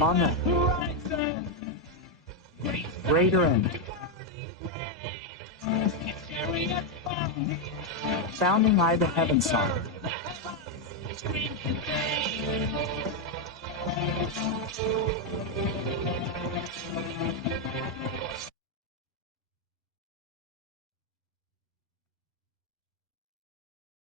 On the greater end. Founding I the Heaven Song.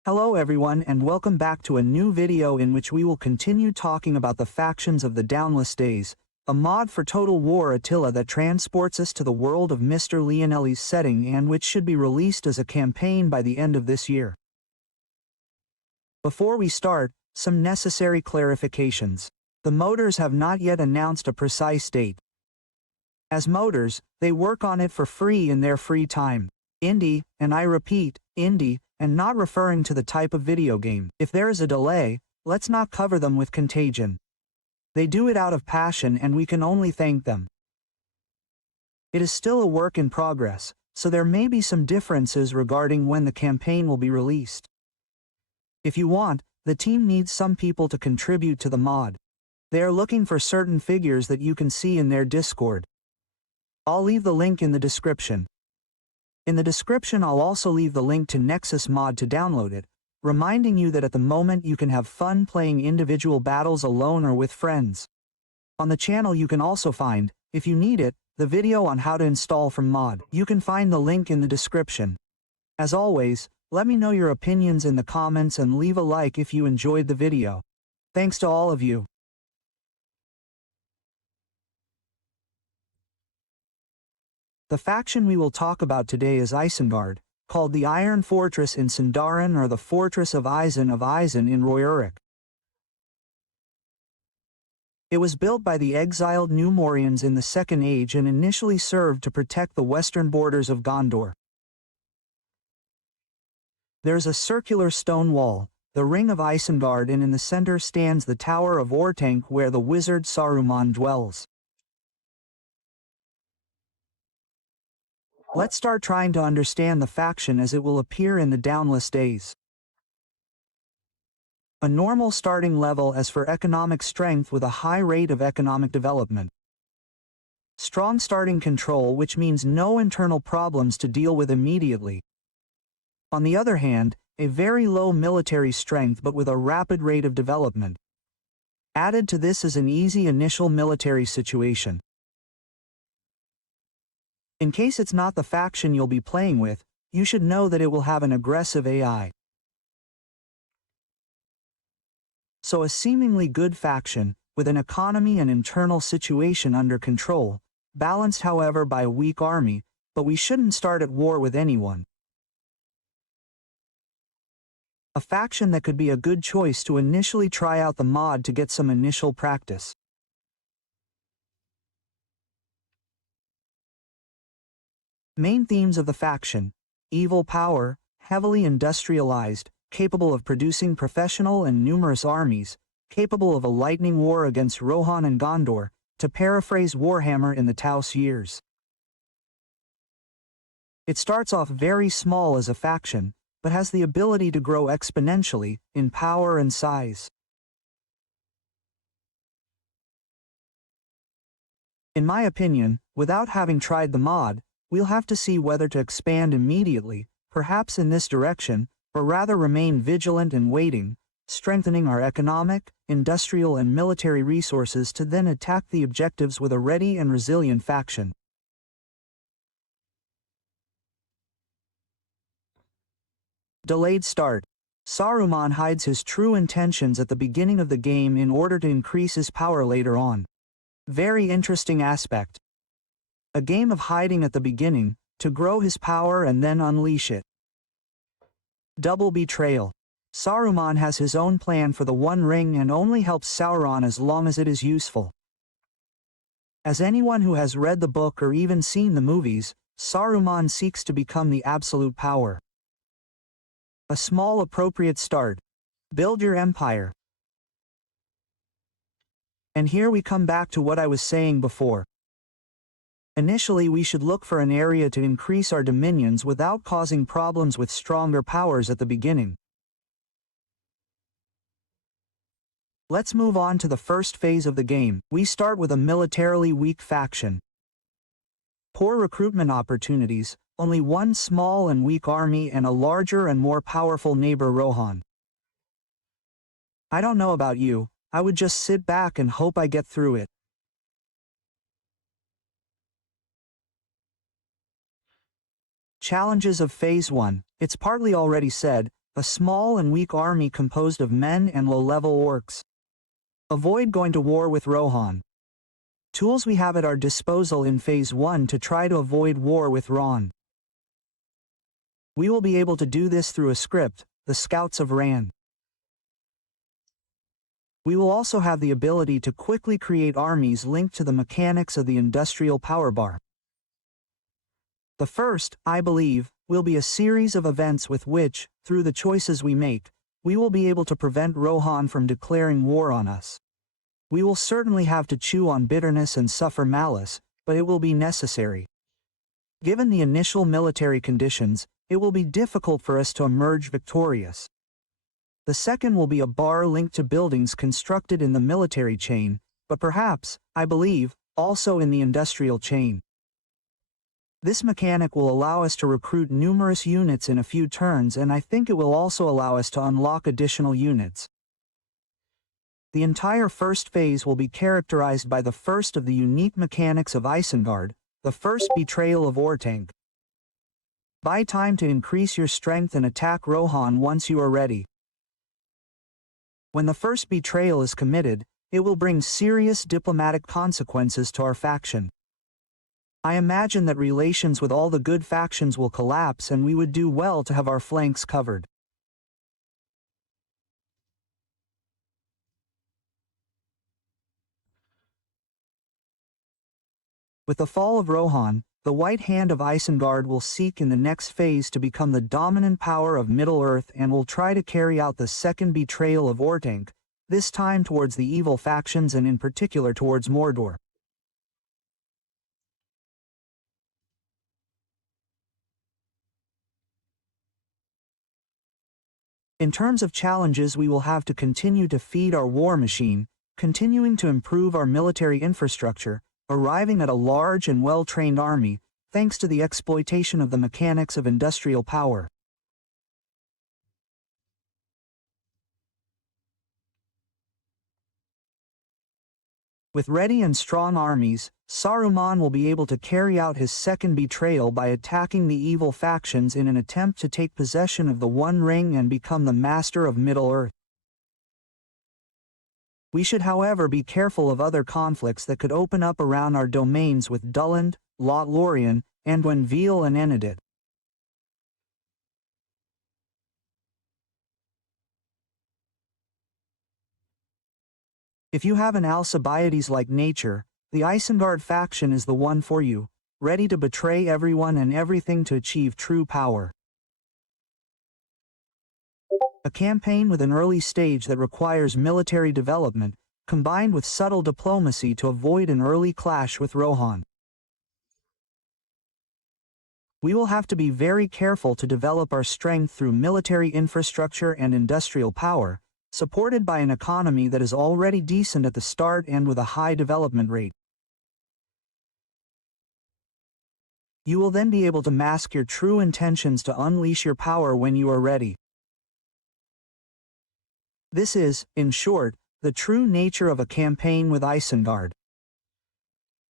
Hello everyone and welcome back to a new video in which we will continue talking about the factions of the Dawnless Days, a mod for Total War Attila that transports us to the world of Mr. Leonelli's setting and which should be released as a campaign by the end of this year. Before we start, some necessary clarifications. The moders have not yet announced a precise date. As moders, they work on it for free in their free time. Indie, and I repeat, indie, and not referring to the type of video game. If there is a delay, let's not cover them with contagion. They do it out of passion and we can only thank them. It is still a work in progress, so there may be some differences regarding when the campaign will be released. If you want, the team needs some people to contribute to the mod. They are looking for certain figures that you can see in their Discord. I'll leave the link in the description. In the description I'll also leave the link to NexusMod to download it, reminding you that at the moment you can have fun playing individual battles alone or with friends. On the channel you can also find, if you need it, the video on how to install from mod. You can find the link in the description. As always, let me know your opinions in the comments and leave a like if you enjoyed the video. Thanks to all of you. The faction we will talk about today is Isengard, called the Iron Fortress in Sindarin or the Fortress of Isen in Royuric. It was built by the exiled Numorians in the Second Age and initially served to protect the western borders of Gondor. There's a circular stone wall, the Ring of Isengard, and in the center stands the Tower of Orthanc where the wizard Saruman dwells. Let's start trying to understand the faction as it will appear in the Dawnless Days. A normal starting level as for economic strength with a high rate of economic development. Strong starting control, which means no internal problems to deal with immediately. On the other hand, a very low military strength but with a rapid rate of development. Added to this is an easy initial military situation. In case it's not the faction you'll be playing with, you should know that it will have an aggressive AI. So a seemingly good faction, with an economy and internal situation under control, balanced however by a weak army, but we shouldn't start at war with anyone. A faction that could be a good choice to initially try out the mod to get some initial practice. Main themes of the faction: evil power, heavily industrialized, capable of producing professional and numerous armies, capable of a lightning war against Rohan and Gondor, to paraphrase Warhammer in the Taos years. It starts off very small as a faction, but has the ability to grow exponentially, in power and size. In my opinion, without having tried the mod, we'll have to see whether to expand immediately, perhaps in this direction, or rather remain vigilant and waiting, strengthening our economic, industrial and military resources to then attack the objectives with a ready and resilient faction. Delayed start. Saruman hides his true intentions at the beginning of the game in order to increase his power later on. Very interesting aspect. A game of hiding at the beginning, to grow his power and then unleash it. Double betrayal. Saruman has his own plan for the One Ring and only helps Sauron as long as it is useful. As anyone who has read the book or even seen the movies, Saruman seeks to become the absolute power. A small appropriate start. Build your empire. And here we come back to what I was saying before. Initially we should look for an area to increase our dominions without causing problems with stronger powers at the beginning. Let's move on to the first phase of the game. We start with a militarily weak faction. Poor recruitment opportunities, only one small and weak army and a larger and more powerful neighbor Rohan. I don't know about you, I would just sit back and hope I get through it. Challenges of Phase 1. It's partly already said, a small and weak army composed of men and low-level orcs. Avoid going to war with Rohan. Tools we have at our disposal in Phase 1 to try to avoid war with Ron. We will be able to do this through a script, the Scouts of Ran. We will also have the ability to quickly create armies linked to the mechanics of the industrial power bar. The first, I believe, will be a series of events with which, through the choices we make, we will be able to prevent Rohan from declaring war on us. We will certainly have to chew on bitterness and suffer malice, but it will be necessary. Given the initial military conditions, it will be difficult for us to emerge victorious. The second will be a bar linked to buildings constructed in the military chain, but perhaps, I believe, also in the industrial chain. This mechanic will allow us to recruit numerous units in a few turns, and I think it will also allow us to unlock additional units. The entire first phase will be characterized by the first of the unique mechanics of Isengard, the first betrayal of Ortank. Buy time to increase your strength and attack Rohan once you are ready. When the first betrayal is committed, it will bring serious diplomatic consequences to our faction. I imagine that relations with all the good factions will collapse, and we would do well to have our flanks covered. With the fall of Rohan, the White Hand of Isengard will seek in the next phase to become the dominant power of Middle-earth and will try to carry out the second betrayal of Ortank, this time towards the evil factions and in particular towards Mordor. In terms of challenges, we will have to continue to feed our war machine, continuing to improve our military infrastructure, arriving at a large and well-trained army, thanks to the exploitation of the mechanics of industrial power. With ready and strong armies, Saruman will be able to carry out his second betrayal by attacking the evil factions in an attempt to take possession of the One Ring and become the master of Middle-earth. We should, however, be careful of other conflicts that could open up around our domains with Dulland, Lothlorien, Anduin-Veal and Enedit. If you have an Alcibiades-like nature, the Isengard faction is the one for you, ready to betray everyone and everything to achieve true power. A campaign with an early stage that requires military development, combined with subtle diplomacy to avoid an early clash with Rohan. We will have to be very careful to develop our strength through military infrastructure and industrial power, supported by an economy that is already decent at the start and with a high development rate. You will then be able to mask your true intentions to unleash your power when you are ready. This is, in short, the true nature of a campaign with Isengard.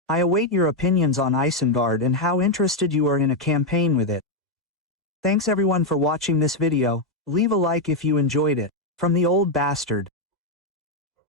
I await your opinions on Isengard and how interested you are in a campaign with it. Thanks everyone for watching this video. Leave a like if you enjoyed it. From the Old Bastard.